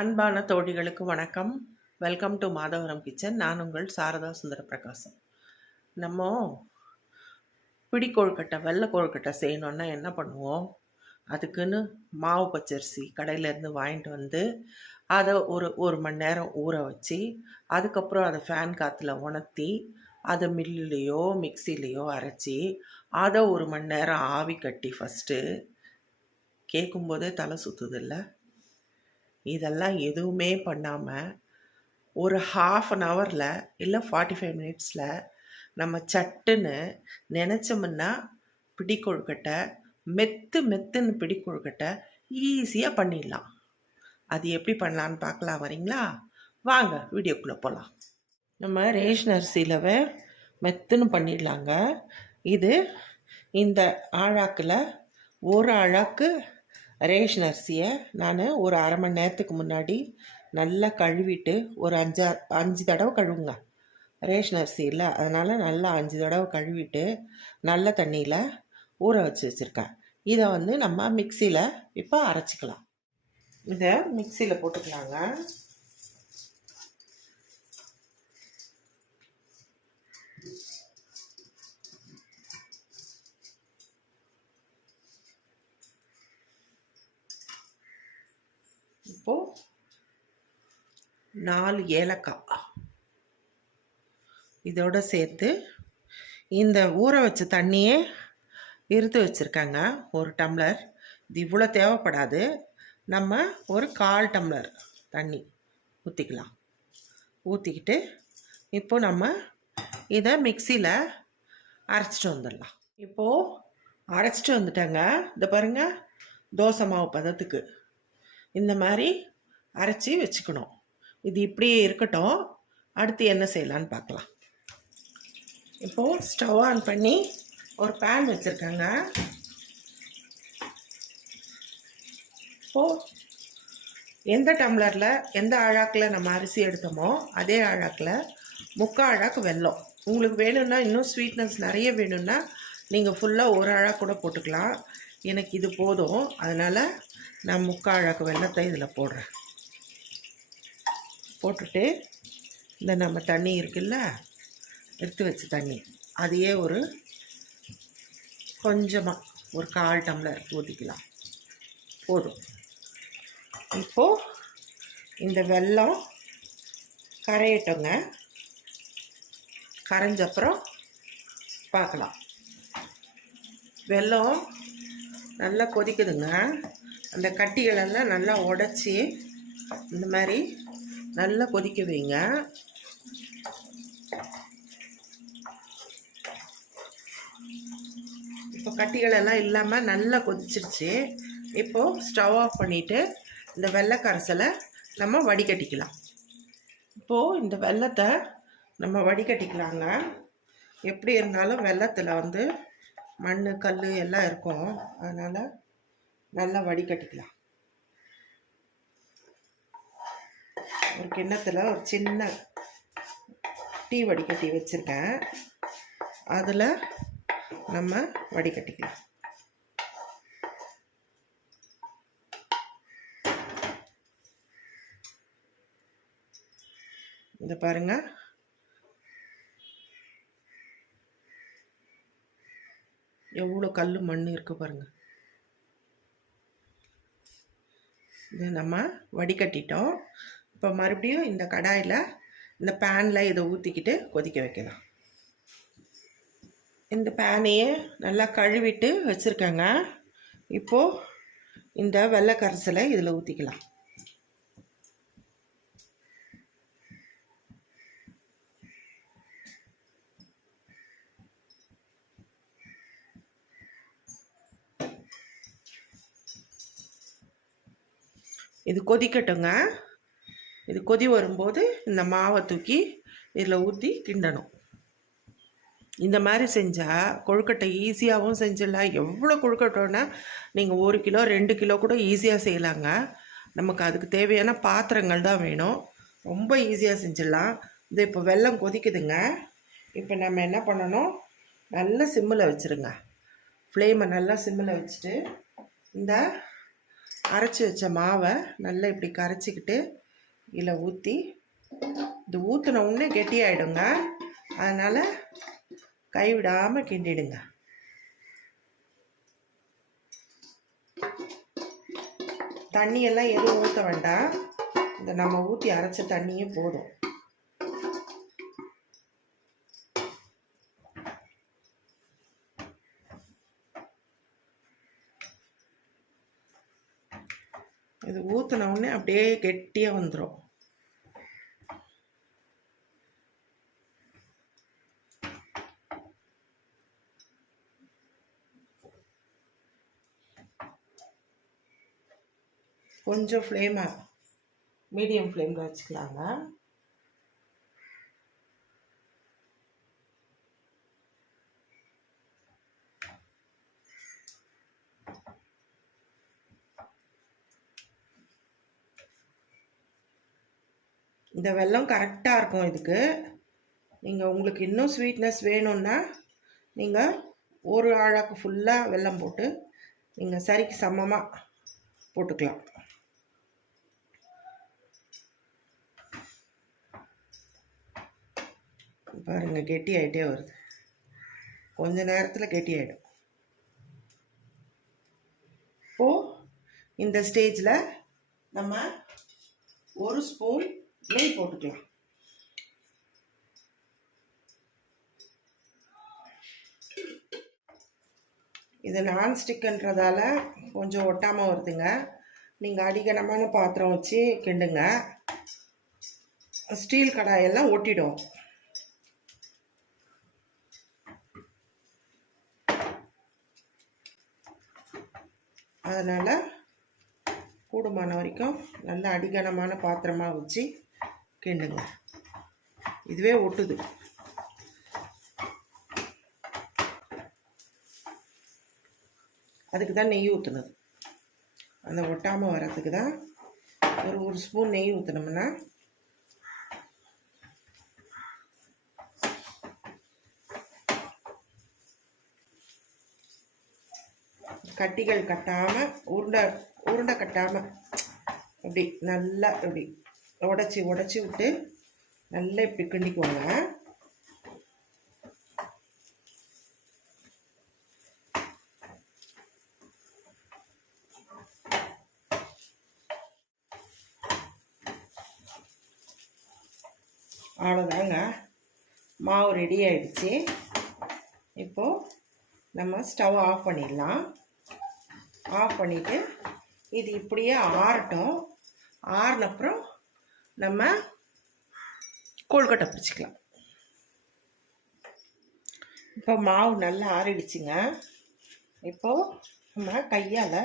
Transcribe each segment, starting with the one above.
அன்பான தோழிகளுக்கு வணக்கம். Welcome to Madhavaram kitchen. நான் உங்கள் சாரதா சுந்தர பிரகாசம். நம்ம பிடி கொழுக்கட்டை, வெள்ளை கொழுக்கட்டை செய்யணுன்னா என்ன பண்ணுவோம்? அதுக்குன்னு மாவு பச்சரிசி கடையிலேருந்து வாங்கிட்டு வந்து அதை ஒரு மணி நேரம் ஊற வச்சு, அதுக்கப்புறம் அதை ஃபேன் காற்றுல உணர்த்தி, அதை மில்லுலேயோ மிக்சிலேயோ அரைச்சி, அதை ஒரு மணி நேரம் ஆவி கட்டி ஃபஸ்ட்டு கேட்கும்போதே தலை சுற்றுதில்ல. இதெல்லாம் எதுவுமே பண்ணாமல் ஒரு ½ அன் ஹவரில் இல்லை 45 மினிட்ஸில் நம்ம சட்டுன்னு நினச்சோம்னா பிடி கொழுக்கட்டை, மெத்துன்னு பிடி கொழுக்கட்டை ஈஸியாக பண்ணிடலாம். அது எப்படி பண்ணலான்னு பார்க்கலாம். வரீங்களா? வாங்க வீடியோக்குள்ளே போகலாம். நம்ம ரேஷன் அரிசியிலவே மெத்துன்னு பண்ணிடலாங்க. இது இந்த ஆழாக்கில் ஒரு ஆழாக்கு ரேஷன் அரிசியை நான் ஒரு அரை மணி நேரத்துக்கு முன்னாடி நல்லா கழுவிட்டு ஒரு 5 தடவை கழுவுங்க. ரேஷன் அரிசி இல்லை, அதனால் நல்லா 5 தடவை கழுவிட்டு நல்ல தண்ணியில் ஊற வச்சுருக்கேன். இதை நம்ம மிக்சியில் இப்போ அரைச்சிக்கலாம். இதை மிக்சியில் போட்டுக்கலாங்க. இப்போது 4 ஏலக்காய் இதோட சேர்த்து இந்த ஊற வச்ச தண்ணியே இருத்து வச்சுருக்காங்க. ஒரு டம்ளர். இது இவ்வளோ தேவைப்படாது. நம்ம ஒரு 1/4 டம்ளர் தண்ணி ஊற்றிக்கலாம். ஊற்றிக்கிட்டு இப்போ நம்ம இதை மிக்சியில் அரைச்சிட்டு வந்துடலாம். இப்போது அரைச்சிட்டு வந்துட்டேங்க. இதை பாருங்கள், தோசை மாவு பதத்துக்கு இந்த மாதிரி அரைச்சி வச்சுக்கணும். இது இப்படியே இருக்கட்டும். அடுத்து என்ன செய்யலான்னு பார்க்கலாம். இப்போது ஸ்டவ் ஆன் பண்ணி ஒரு பேன் வச்சுருக்கேங்க. இப்போது எந்த டம்ளரில் எந்த அழாக்கில் நம்ம அரிசி எடுத்தோமோ அதே அழாக்கில் 3/4 அழாக்கு வெல்லம். உங்களுக்கு வேணும்னா இன்னும் ஸ்வீட்னஸ் நிறைய வேணும்னா நீங்கள் ஃபுல்லாக ஒரு அழாக்கு கூட போட்டுக்கலாம். எனக்கு இது போதும், அதனால் நான் 3/4 அழாக்கு வெல்லத்தை இதில் போடுறேன். போட்டுட்டு இந்த நம்ம தண்ணி இருக்குல்ல, எடுத்து வச்ச தண்ணி, அதையே ஒரு கொஞ்சமாக ஒரு 1/4 டம்ளர் ஊற்றிக்கலாம். போதும். இப்போது இந்த வெல்லம் கரையட்டோங்க. கரைஞ்சப்புறம் பார்க்கலாம். வெல்லம் நல்லா கொதிக்குதுங்க. அந்த கட்டிகளெல்லாம் நல்லா உடச்சி இந்த மாதிரி நல்லா கொதிக்க வைங்க. இப்போ கட்டிகளெல்லாம் இல்லாமல் நல்லா கொதிச்சிருச்சு. இப்போது ஸ்டவ் ஆஃப் பண்ணிவிட்டு இந்த வெள்ளை கரைசலை நம்ம வடிகட்டிக்கலாம். இப்போது இந்த வெல்லத்தை நம்ம வடிகட்டிக்கலாங்க. எப்படி இருந்தாலும் வெல்லத்தில் மண் கல் எல்லாம் இருக்கும், அதனால் நல்லா வடிகட்டிக்கலாம். ஒரு கிண்ணத்தில் ஒரு சின்ன டீ வடிகட்டி வச்சுருக்கேன், அதில் நம்ம வடிகட்டிக்கலாம். இதை பாருங்கள், எவ்வளோ கல் மண் இருக்குது பாருங்கள். இதை நம்ம வடிகட்டிட்டோம். இப்போ மறுபடியும் இந்த கடாயில் இந்த பேனில் இதை ஊற்றிக்கிட்டு கொதிக்க வைக்கலாம். இந்த பேனையே நல்லா கழுவிட்டு வச்சுருக்கேங்க. இப்போது இந்த வெள்ளை கரைசலை இதில் ஊற்றிக்கலாம். இது கொதிக்கட்டுங்க. இது கொதி வரும்போது இந்த மாவை தூக்கி இதில் ஊற்றி கிண்டணும். இந்த மாதிரி செஞ்சால் கொழுக்கட்டை ஈஸியாகவும் செஞ்சிடலாம். எவ்வளோ கொழுக்கட்டைன்னா நீங்கள் 1 கிலோ 2 கிலோ கூட ஈஸியாக செய்யலாங்க. நமக்கு அதுக்கு தேவையான பாத்திரங்கள் தான் வேணும். ரொம்ப ஈஸியாக செஞ்சிடலாம். இது இப்போ வெல்லம் கொதிக்குதுங்க. இப்போ நம்ம என்ன பண்ணணும், நல்லா சிம்மில் வச்சுருங்க. ஃப்ளேமை நல்லா சிம்மில் வச்சுட்டு இந்த அரைச்சி வச்ச மாவை நல்லா இப்படி கரைச்சிக்கிட்டு இதில் ஊற்றி, இது ஊற்றின உடனே கெட்டியாயிடுங்க. அதனால் கைவிடாமல் கிண்டிடுங்க. தண்ணியெல்லாம் எதுவும் ஊற்ற வேண்டாம். இந்த நம்ம ஊற்றி அரைச்ச தண்ணியே போதும். இது ஊற்றின உடனே அப்படியே கெட்டியாக வந்துடும். கொஞ்சம் ஃப்ளேமை மீடியம் ஃப்ளேமில் வச்சுக்கலாங்க. இந்த வெல்லம் கரெக்டாக இருக்கும் இதுக்கு. நீங்கள் உங்களுக்கு இன்னும் ஸ்வீட்னஸ் வேணும்னா நீங்கள் ஒரு ஆழாக்கு ஃபுல்லாக வெல்லம் போட்டு நீங்கள் சரிக்கு சமமாக போட்டுக்கலாம். பாருங்கள், கெட்டி ஆகிட்டே வருது. கொஞ்ச நேரத்தில் கெட்டி ஆகிடும். இப்போது இந்த ஸ்டேஜில் நம்ம ஒரு ஸ்பூன் நெய் போட்டுக்கலாம். இது நான்ஸ்டிக்குன்றதால கொஞ்சம் ஒட்டாமல் வருதுங்க. நீங்கள் அடிகனமான பாத்திரம் வச்சு கிண்டுங்க. ஸ்டீல் கடாயெல்லாம் ஒட்டிடும். அதனால் கூடுமான வரைக்கும் நல்ல அடிகனமான பாத்திரமாக வச்சு கிண்டுங்க. இதுவே ஒட்டுது. அதுக்கு தான் நெய் ஊற்றுனது. அந்த ஒட்டாமல் வர்றதுக்கு தான் ஒரு ஸ்பூன் நெய் ஊற்றினோம்னா கட்டிகள் கட்டாமல், உருண்டை கட்டாமல் இப்படி நல்லா இப்படி உடச்சி விட்டு நல்லா இப்படி கிண்டிக்குவாங்க. அவ்வளோதாங்க, மாவு ரெடி ஆயிடுச்சு. இப்போது நம்ம ஸ்டவ் ஆஃப் பண்ணிடலாம். ஆஃப் பண்ணிவிட்டு இது இப்படியே ஆறட்டும். ஆறினப்புறம் நம்ம கொழுக்கட்டை பிடிச்சிக்கலாம். இப்போ மாவு நல்லா ஆறிடுச்சுங்க. இப்போது நம்ம கையால்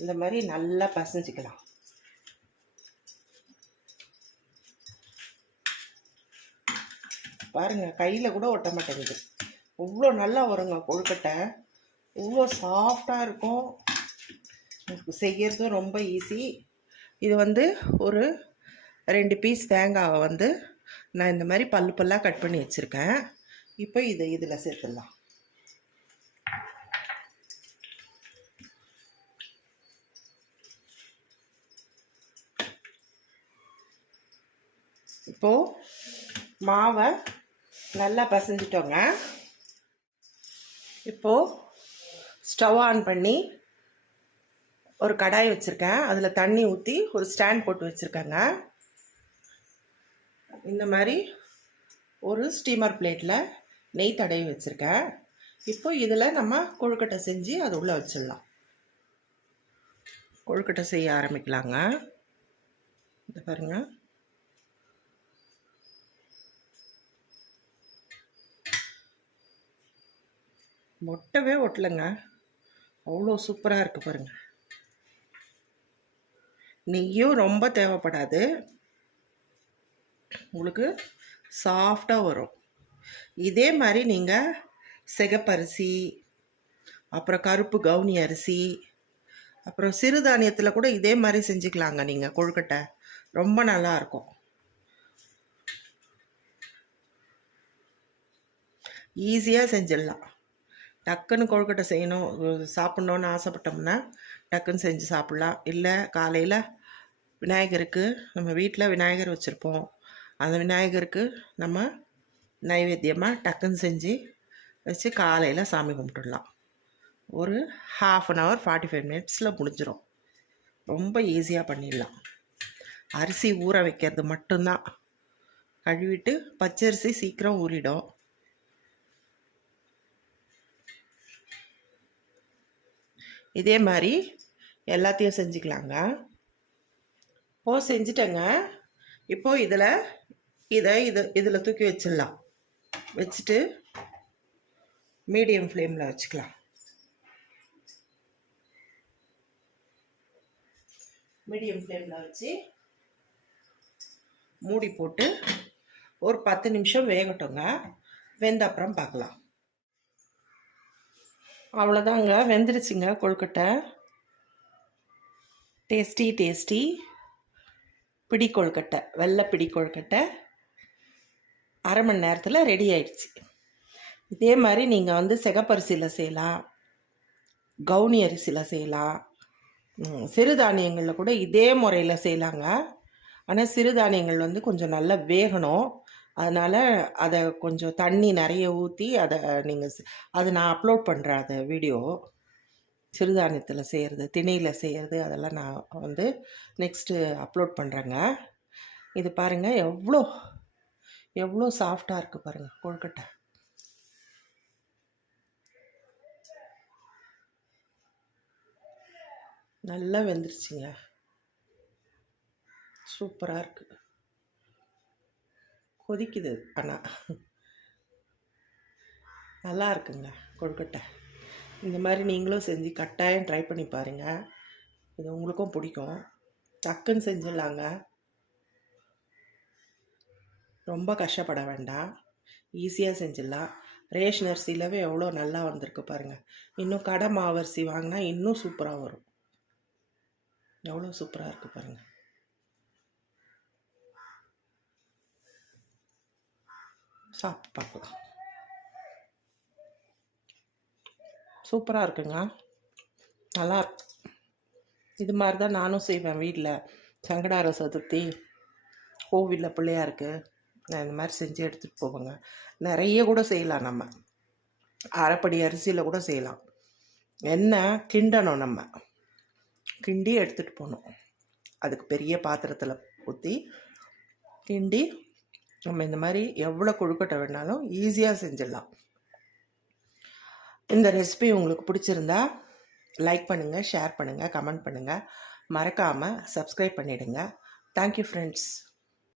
இந்த மாதிரி நல்லா பசைஞ்சிக்கலாம். பாருங்கள், கையில் கூட ஒட்ட மாட்டேங்குது. இவ்வளோ நல்லா வருங்க கொழுக்கட்டை. இவ்வளோ சாஃப்டாக இருக்கும். செய்யறதும் ரொம்ப ஈஸி. இது ஒரு 2 பீஸ் தேங்காவை நான் இந்த மாதிரி பல்லாக கட் பண்ணி வச்சுருக்கேன். இப்போ இதில் சேர்த்துடலாம். இப்போது மாவை நல்லா பசைஞ்சிட்டோங்க. இப்போது ஸ்டவ் ஆன் பண்ணி ஒரு கடாய் வச்சுருக்கேன். அதில் தண்ணி ஊற்றி ஒரு ஸ்டாண்ட் போட்டு வச்சுருக்கேங்க. இந்த மாதிரி ஒரு ஸ்டீமர் பிளேட்டில் நெய் தடவி வச்சுருக்கேன். இப்போ இதில் நம்ம கொழுக்கட்டை செஞ்சு அது உள்ளே வச்சிடலாம். கொழுக்கட்டை செய்ய ஆரம்பிக்கலாங்க. இதை பாருங்கள், ஒட்டவே ஒட்டலைங்க. அவ்வளோ சூப்பராக இருக்குது பாருங்கள். நெய்யும் ரொம்ப தேவைப்படாது, உங்களுக்கு சாஃப்டாக வரும். இதே மாதிரி நீங்கள் சிகப்பரிசி, அப்புறம் கருப்பு கவுனி அரிசி, அப்புறம் சிறுதானியத்தில் கூட இதே மாதிரி செஞ்சுக்கலாங்க. நீங்கள் கொழுக்கட்டை ரொம்ப நல்லாயிருக்கும். ஈஸியாக செஞ்சிடலாம். டக்குன்னு கொழுக்கட்டை செய்யணும், சாப்பிட்ணுன்னு ஆசைப்பட்டோம்னா டக்குன்னு செஞ்சு சாப்பிட்லாம். இல்லை காலையில் விநாயகருக்கு நம்ம வீட்டில் விநாயகர் வச்சுருப்போம், அந்த விநாயகருக்கு நம்ம நைவேத்தியமாக டக்குன்னு செஞ்சு வச்சு காலையில் சாமி கும்பிட்டுடலாம். ஒரு 1/2 hour 45 minutesல முடிஞ்சிடும். ரொம்ப ஈஸியாக பண்ணிடலாம். அரிசி ஊற வைக்கிறது மட்டும்தான். கழுவிட்டு பச்சரிசி சீக்கிரம் ஊறிடும். இதே மாதிரி எல்லாத்தையும் செஞ்சுக்கலாங்க. செஞ்சுட்டேங்க. இப்போது இதில் தூக்கி வச்சிடலாம். வச்சுட்டு மீடியம் ஃப்ளேமில் வச்சுக்கலாம். மீடியம் ஃப்ளேமில் வச்சு மூடி போட்டு ஒரு 10 நிமிஷம் வேகட்டுங்க. வெந்த அப்புறம் பார்க்கலாம். அவ்வளோதாங்க, வெந்துருச்சுங்க கொழுக்கட்டை. டேஸ்டி பிடி கொழுக்கட்டை, வெள்ளை பிடி கொழுக்கட்டை 1/2 மணி நேரத்தில் ரெடி ஆயிடுச்சு. இதே மாதிரி நீங்கள் சிகப்பரிசியில் செய்யலாம், கவுனி அரிசியில் செய்யலாம், சிறுதானியங்களில் கூட இதே முறையில் செய்யலாங்க. ஆனால் சிறுதானியங்கள் கொஞ்சம் நல்லா வேகணும். அதனால் அதை கொஞ்சம் தண்ணி நிறைய ஊற்றி அதை நான் அப்லோட் பண்ணுறேன். அதை வீடியோ சிறுதானியத்தில் செய்கிறது, திணையில் செய்கிறது, அதெல்லாம் நான் நெக்ஸ்ட்டு அப்லோட் பண்ணுறேங்க. இது பாருங்கள், எவ்வளோ சாஃப்டாக இருக்குது பாருங்கள் கொழுக்கட்டை. நல்லா வெந்துருச்சுங்க. சூப்பராக இருக்குது. கொதிக்குது, ஆனால் நல்லா இருக்குங்க கொழுக்கட்டை. இந்த மாதிரி நீங்களும் செஞ்சு கட்டாயம் ட்ரை பண்ணி பாருங்கள். இது உங்களுக்கும் பிடிக்கும். டக்குன்னு செஞ்சிடலாங்க. ரொம்ப கஷ்டப்பட வேண்டாம், ஈஸியாக செஞ்சிடலாம். ரேஷன் அரிசியிலவே எவ்வளோ நல்லா வந்திருக்கு பாருங்கள். இன்னும் கடை மாவரிசி வாங்கினா இன்னும் சூப்பராக வரும். எவ்வளோ சூப்பராக இருக்குது பாருங்கள். சாப்பிட்டு பார்க்கலாம். சூப்பராக இருக்குங்க, நல்லா இருக்கு. இது மாதிரி தான் நானும் செய்வேன் வீட்டில். சங்கடார சதுர்த்தி, கோவிலில் பிள்ளையாருக்கு நான் இந்த மாதிரி செஞ்சு எடுத்துகிட்டு போவேங்க. நிறைய கூட செய்யலாம். நம்ம அரைப்படி அரிசியில் கூட செய்யலாம். எண்ணெய் கிண்டணும், நம்ம கிண்டி எடுத்துகிட்டு போகணும். அதுக்கு பெரிய பாத்திரத்தில் ஊற்றி கிண்டி நம்ம இந்த மாதிரி எவ்வளோ கொழுக்கட்டை வேணாலும் ஈஸியாக செஞ்சிடலாம். இந்த ரெசிபி உங்களுக்கு பிடிச்சிருந்தா லைக் பண்ணுங்கள், ஷேர் பண்ணுங்கள், கமெண்ட் பண்ணுங்கள். மறக்காமல் சப்ஸ்கிரைப் பண்ணிவிடுங்க. Thank you friends.